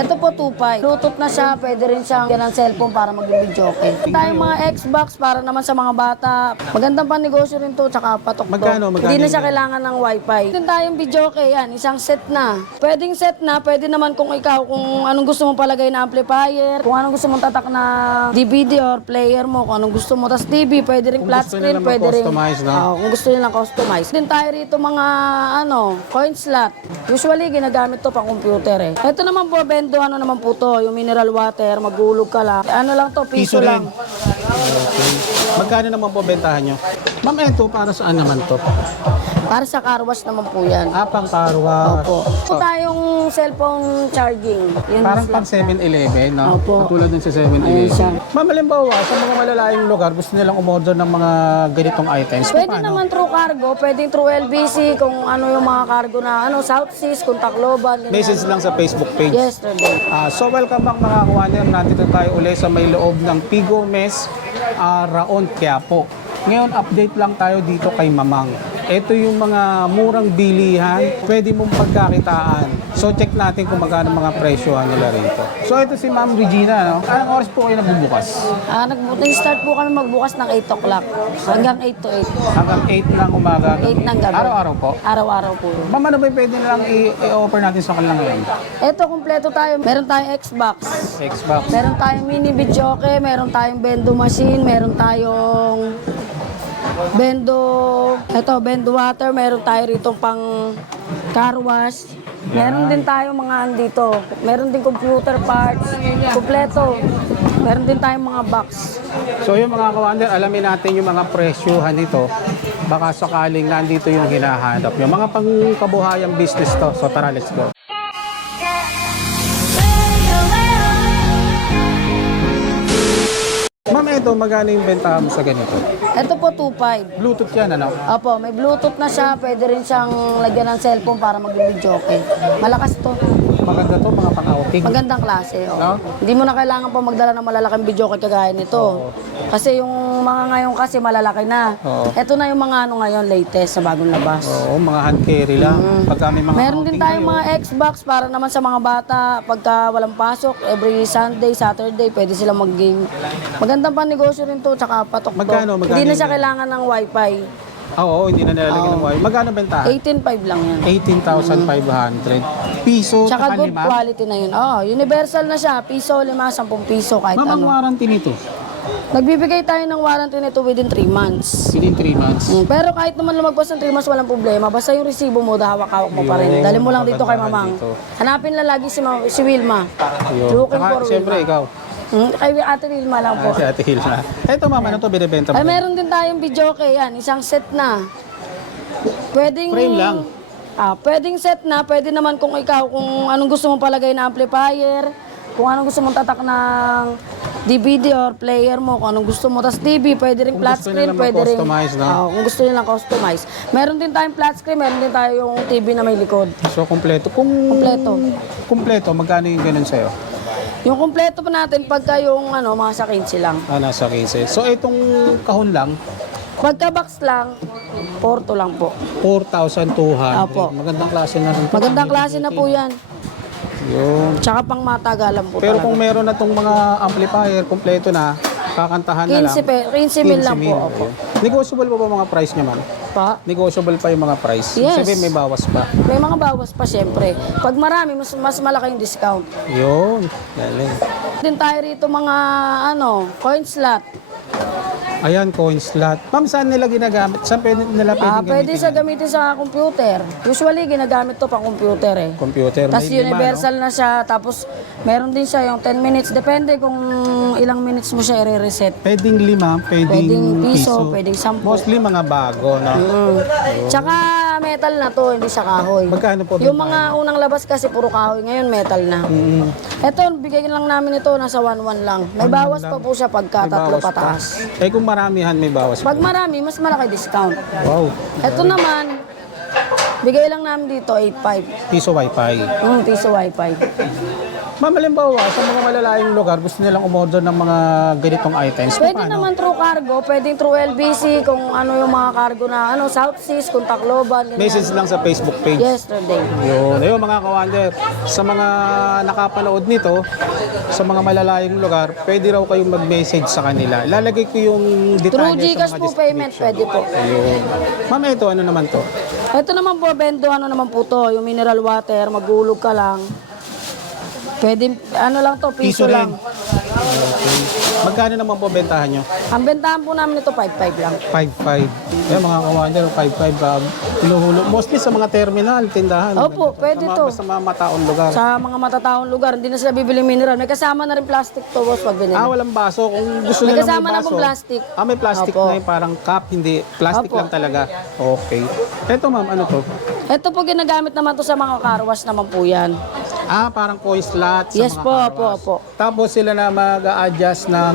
Ito po 2.5. Bluetooth na siya, pwede rin siyang yan ang cellphone para mag-video okay. Tayong mga Xbox para naman sa mga bata. Magandang pan-negosyo rin to, tsaka patok to. Magkano Hindi na siya yun? kailangan ng wifi. Ito tayong video okay yan, isang set na. Pwedeng set na, pwede naman kung ikaw, kung anong gusto mong palagay na amplifier, kung anong gusto mong tatak na DVD or player mo, kung anong gusto mo. Tapos TV, pwede rin Kung flat gusto screen, nila pwede rin. mag-customize, no? Oo, kung gusto nyo lang customize. Din tayo rito mga coin slot. Usually ginagamit to pang computer eh. Ito naman po, bendo ano naman po to, yung mineral water, magulog ka lang. Ano lang to, piso Piso lang. rin. Okay. Magkano naman po bentahan nyo? Ma'am, ito para saan naman to? Para sa car wash naman po yan. Pang karwa. Opo. Ito tayong cellphone charging. Yan Parang slot pang na. 7-Eleven, no? Opo. Katulad din sa Ayan 7-Eleven. siya. Ma'am, halimbawa, sa mga malalayong lugar, gusto nilang umorder ng mga ganitong items. Pwede Paano? naman through cargo, pwedeng through LBC, kung ano yung mga cargo na, South Seas, kung Tacloban. ganyan. Message lang sa Facebook page. Yesterday. So welcome back mga kawaner, nandito tayo ulit sa may loob ng Pigo Mess, Raon, Quiapo. Ngayon update lang tayo dito kay Mamang. Ito yung mga murang bilihan, pwede mong pagkakitaan. So check natin kung magkano mga presyohan nila rito. So ito si Ma'am Regina, no? Anong oras po kayo nagbubukas? Nag-start po kami magbukas ng 8 o'clock hanggang 8 to 8. Hanggang 8 ng umaga. 8 ng gabi. Araw-araw po. Araw-araw po. Ma'am, ano ba yung pwede nilang i-offer natin sa kanila ngayon? Ito, kumpleto tayo. Meron tayong Xbox. Xbox. Meron tayong mini videoke, meron tayong bendo machine, meron tayong bendo water, meron tayo rito pang car wash. Meron din tayo mga andito. Meron din computer parts, kumpleto. Meron din tayong mga box. So yung mga kawander, alamin natin yung mga presyuhan nito. Baka sakaling nandito yung hinahanap. Yung mga pangkabuhayang business to. So tara, let's go. Ma'am, ito, magkano yung bentahan mo sa ganito? Ito po 2.5. Bluetooth yan, ano? Opo, may Bluetooth na siya. Pwede rin siyang lagyan ng cellphone para mag-video okay. Malakas to. Maganda to, mga pang-outing. Magandang klase. Oh. No? Hindi mo na kailangan pa magdala ng malalaking video kagaya nito. Kasi yung mga ngayon kasi malalaki na. Oo. Ito na yung mga ngayon latest sa bagong labas. Oo, mga hand carry lang. Pagka may mga Meron din outing tayong kayo. mga Xbox para naman sa mga bata. Pagka walang pasok, every Sunday, Saturday, pwede silang mag-game. Magandang pan-negosyo rin to, tsaka patok to. Magkano Hindi na yun? siya kailangan ng wifi. Oo, hindi na nilalagyan ng wifi. Magkano bentahan? 18.5 lang yan. 18,500. Piso, Tsaka saka good 5. quality na yun. Oh, universal na siya. Piso, 5, 10 piso, kahit Ma'am, ang ano. warranty nito? Nagbibigay tayo ng warranty nito within 3 months. Within 3 months. Pero kahit naman lumagpas ng 3 months, walang problema. Basta yung resibo mo, hawak-hawak mo pa rin. Yun, Dali mo lang dito kay kagandahan Mamang. dito. Hanapin lang lagi si Wilma. Yun. Looking Saka, for siyempre, Wilma. ikaw. Kay Ate Wilma lang po. Si Ate Hilma. Ito, ma'am, ano to binibenta mo? Ay, meron din tayong videoke yan. Isang set na. Pwedeng... Frame lang. Pwedeng set na. Pwede naman kung ikaw, kung anong gusto mong palagay na amplifier, kung anong gusto mong tatak ng DVD or player mo, kung anong gusto mo. Tapos TV, pwede rin Kung flat gusto screen, nila pwede rin. mag-customize, no? Kung gusto nyo lang customize. Meron din tayong flat screen, meron din tayong TV na may likod. So, kompleto. Kung Kompleto. kompleto, magkano yung ganun sa'yo? Yung kompleto pa natin, pagka yung mga sa 15 lang. Nasa 15. So, itong kahon lang, Pagka box lang, Porto lang po. 4,200. Apo. Magandang klase na rin. Magandang klase na po yan. Yun. Tsaka pang matagalan po Pero talaga. kung meron na itong mga amplifier, kompleto na, kakantahan na lang. 15 mil lang po. Opo. Ayun. Negotiable pa ba mga price niya, ma'am? Pa? Negotiable pa yung mga price? Yes. Sabihin may bawas pa. May mga bawas pa siyempre. Pag marami, mas malaki yung discount. Yun. Galing. Din tayo rito mga coin slot. Ayan, coin slot. Ma'am, saan nila ginagamit? Saan pwede nila pwedeng Pwede gamitin? sa gamitin sa computer. Usually, ginagamit to pang computer eh. Computer. Tapos May lima, universal na siya. Tapos meron din siya yung 10 minutes. Depende kung ilang minutes mo siya i-reset. no? Pwedeng 5, pwedeng Pwedeng piso, piso. pwedeng 10. Mostly mga bago, no? Tsaka metal na to, hindi siya kahoy. Magkano po Yung bentahan? mga unang labas kasi puro kahoy, ngayon metal na. Ito, bigyan lang namin ito, nasa 1.1 lang. May bawas pa po siya pagka May tatlo bawas pa. pataas. Eh kung maramihan, may bawas pa. Pag marami, mas malaki discount. Wow. Ito naman, bigay lang namin dito 8.5. Piso wifi. Piso wifi. Ma'am, halimbawa, sa mga malalayong lugar, gusto nilang umorder ng mga ganitong items. Pwede Paano? naman through cargo, pwedeng through LBC, kung ano yung mga cargo na, South Seas, kung Tacloban, ganyan. Message lang sa Facebook page. Yesterday. Ayun mga kawander, sa mga nakapanood nito, sa mga malalayong lugar, pwede raw kayong mag-message sa kanila. Ilalagay ko yung Through detalye sa GCash mga po payment, description. pwede po. Ayun. Ma'am, ito, ano naman to? Ito naman po, bendo, ano naman po to, yung mineral water, magulog ka lang. Pwede, ano lang to, piso Piso lang. rin. Okay. Magkano naman po bentahan nyo? Ang bentahan po namin ito, 5.5 lang. 5.5. Ayun mga kawander, 5.5. Hinuhulog. Mostly sa mga terminal, tindahan. Opo, pwede to. Sa mga mataong lugar. Sa mga matataong lugar, hindi na sila bibili mineral. May kasama na rin plastic to, boss, pag binili. Walang baso. Kung gusto May nila kasama may na baso. pong plastic. May plastic Opo. na yung parang cup, hindi. Plastic Opo. lang talaga. Okay. Ito ma'am, ano to? Ito po ginagamit naman to sa mga car wash naman po yan. Parang coin slot sa Yes mga po, car opo, wash. opo. Tapos sila na mag-a-adjust ng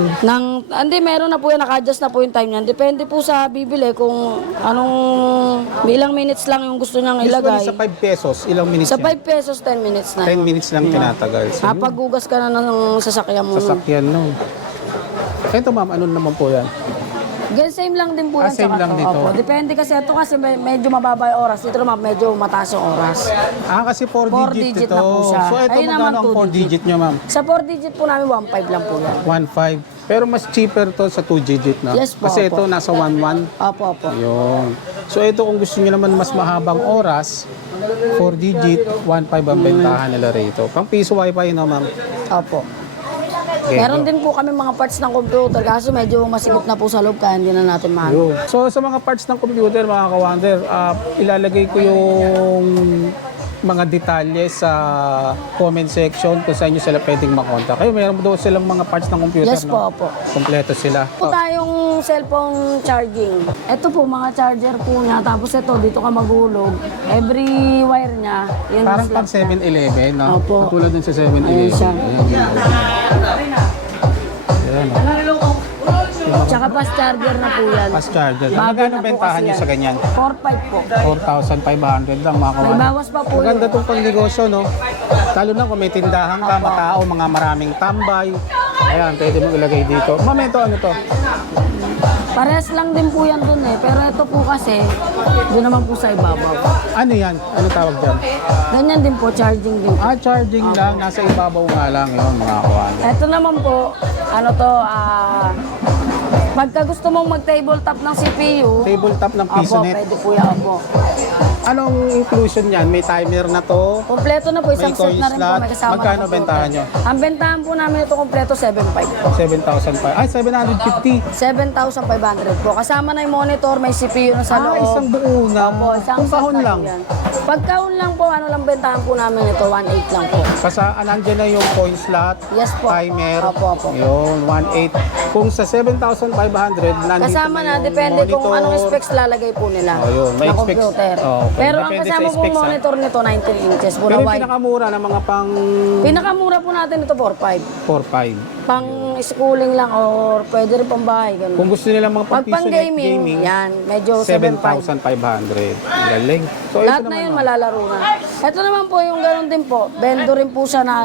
Hindi, meron na po yan, naka-adjust na po yung time niyan. Depende po sa bibili kung anong, ilang minutes lang yung gusto niyang usually ilagay. sa 5 pesos, ilang minutes Sa yan? 5 pesos, 10 minutes na. 10 minutes lang tinatagal. So, yun, Paggugas ka na ng sasakyan mo. sasakyan nun. Ito ma'am, ano naman po yan? Same lang din po yan Same sa lang kanto. dito. Opo. Depende kasi ito kasi medyo mababa yung oras. Dito naman medyo mataas yung oras. Kasi 4 Four digit digit ito. na po siya. So ito Ayun magkano naman, ang 4 two digit nyo ma'am? Sa 4 digit po namin, 1.5 lang po yan. 1.5. Pero mas cheaper to sa 2 digit na. Yes po, Kasi ito opo. nasa 1.1. Opo, opo. Yun. So ito kung gusto niyo naman mas mahabang oras, 4 digit, 1.5 ang bentahan nila rito. Pang piso wifi no ma'am? Opo. Okay, Meron go. din po kami mga parts ng computer kaso medyo masikip na po sa loob kaya hindi na natin mahal. Yun. So sa mga parts ng computer mga kawander, ilalagay ko yung mga detalye sa comment section kung saan nyo sila pwedeng makontak. Kayo meron doon silang mga parts ng computer, Yes po, no? opo. Kompleto sila. Po tayong cellphone charging. Ito po, mga charger po niya. Tapos ito, dito ka magulog. Every wire niya, yun Parang slot pang 7-Eleven, no? Opo. Katulad din sa 7-Eleven. Ayun siya. Ayan, no? Tsaka fast charger na po yan. Fast charger. Bago Magkano na po bentahan kasi nyo yan. sa ganyan? 4.5 po. 4,500 lang mga May kawander. bawas pa po Maganda yun. itong pangnegosyo, no? Lalo na kung may tindahan ka, matao, mga maraming tambay. Ayan, pwede mo ilagay dito. Ma'am, ito ano to? Parehas lang din po yan dun eh. Pero ito po kasi, doon naman po sa ibabaw. Ano yan? Ano tawag dyan? Ganyan din po, charging din po. Charging lang. Nasa ibabaw nga lang yun, mga kawander. Ito naman po, ano to, pagka gusto mong mag-tabletop ng CPU, Tabletop ng opo, PisoNet. pwede po yan, opo. Anong inclusion yan? May timer na to? Kompleto na po, isang May set coin na rin po, slot. may kasama Magkano na po. bentahan nyo? Ang bentahan po namin ito kompleto, 7.5 po. 7,500. Ay, 750. 7,500 po. Kasama na yung monitor, may CPU na sa loob. Isang buo na. Opo, isang Kung set kahon na lang. po yan. Pag kahon lang po, ano lang bentahan po namin ito, 1.8 lang po. Kasi nandiyan na yung coin slot, Yes po. timer. Opo, opo. Yun, 1.8. Kung sa 7,500, nandito Kasama na, yung depende kung monitor. anong specs lalagay po nila Oh, yun. May na specs. computer. Oh, okay. Pero ang Depende kasama sa po specs, ha? monitor nito, 19 inches po Pero na yung wide. pinakamura ng mga pang Pinakamura po natin ito, 4.5. 4.5. Pang schooling lang or pwede rin pang bahay. Ganun. Kung gusto nila mga Pag pang gaming, yan, medyo 7.5. 7,500. Galing. So, Lahat ito na naman, yun ma'am. malalaro na. Ito naman po yung ganun din po. Bendo rin po siya na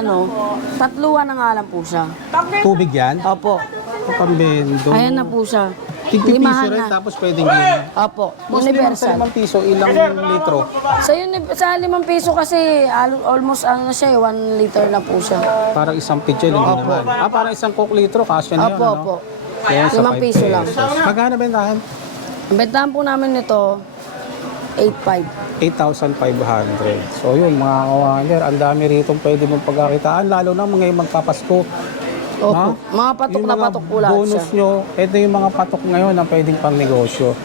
tatluan na nga lang po siya. Tubig yan? Opo. Pambendo. Ayan na po siya. Tigpipiso Limahan rin, na. tapos pwedeng gaming. Opo. Mostly lang sa Universal. 5 piso, ilang litro? Sa 5 piso kasi almost ano na siya, 1 liter na po siya. Parang isang pitchel, hindi naman. Parang isang coke litro, kasya na yun, Opo, ano? opo. Ayan, sa 5 5 piso lang. Magkano bentahan? Ang bentahan po namin nito, 8.5. 8,500. So yun, mga kawander, ang dami rito pwede mong pagkakitaan, lalo na mga magpapasko. Opo. Ha? Mga patok Yung na mga patok po lahat bonus siya. nyo, ito yung mga patok ngayon na pwedeng pang negosyo.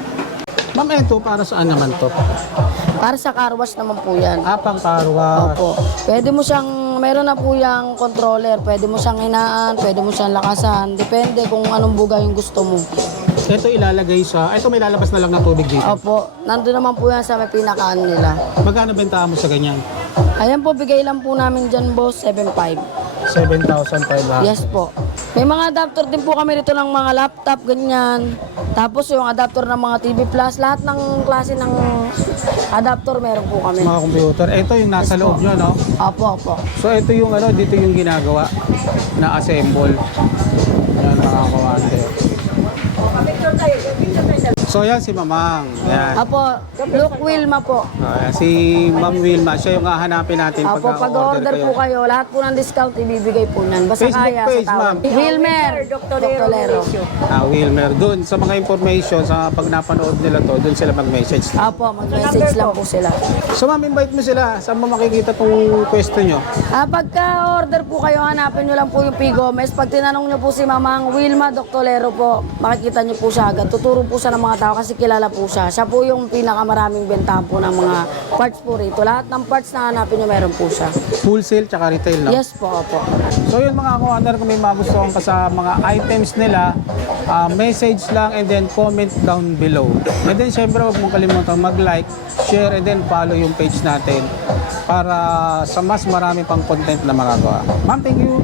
Ma'am, ito para saan naman to? Para sa car wash naman po yan. Pang karwa. Opo. Pwede mo siyang, meron na po yung controller. Pwede mo siyang hinaan, pwede mo siyang lakasan. Depende kung anong buga yung gusto mo. Ito ilalagay sa, ito may lalabas na lang ng tubig dito. Opo. Nandun naman po yan sa may pinakaan nila. Magkano bentahan mo sa ganyan? Ayan po, bigay lang po namin dyan, boss, 7.5. 7,500. Yes po. May mga adapter din po kami rito ng mga laptop, ganyan. Tapos yung adapter ng mga TV Plus, lahat ng klase ng adapter meron po kami. Mga computer. Ito yung nasa loob nyo, no? Opo, opo. So ito yung ano, dito yung ginagawa na assemble. Yan mga kawander. So yan si Mamang. Yan. Opo, Luke Wilma po. Si Ma'am Wilma, siya yung hahanapin natin Opo, pag-order po kayo, lahat po ng discount ibibigay po niyan. Basta Facebook kaya page, sa tawag. ma'am. Wilmer, Doctolero. Wilmer, dun sa mga information, sa pag napanood nila to, dun sila mag-message. Opo, mag-message lang po sila. So ma'am, invite mo sila. Saan mo makikita tong pwesto nyo? Pagka-order po kayo, hanapin nyo lang po yung P. Gomez. Pag tinanong nyo po si Mamang Wilma Doctolero po, makikita nyo po siya agad. Tuturo po siya ng mga tao kasi kilala po siya. Siya po yung pinakamaraming bentahan po ng mga parts po rito. Lahat ng parts na hanapin nyo, meron po siya. Wholesale tsaka retail, no? Yes po, opo. So yun mga kawander, kung may magustuhan ka sa mga items nila, message lang and then comment down below. And then syempre huwag mong kalimutan mag-like, share and then follow yung page natin para sa mas marami pang content na magagawa. Ma'am, thank you.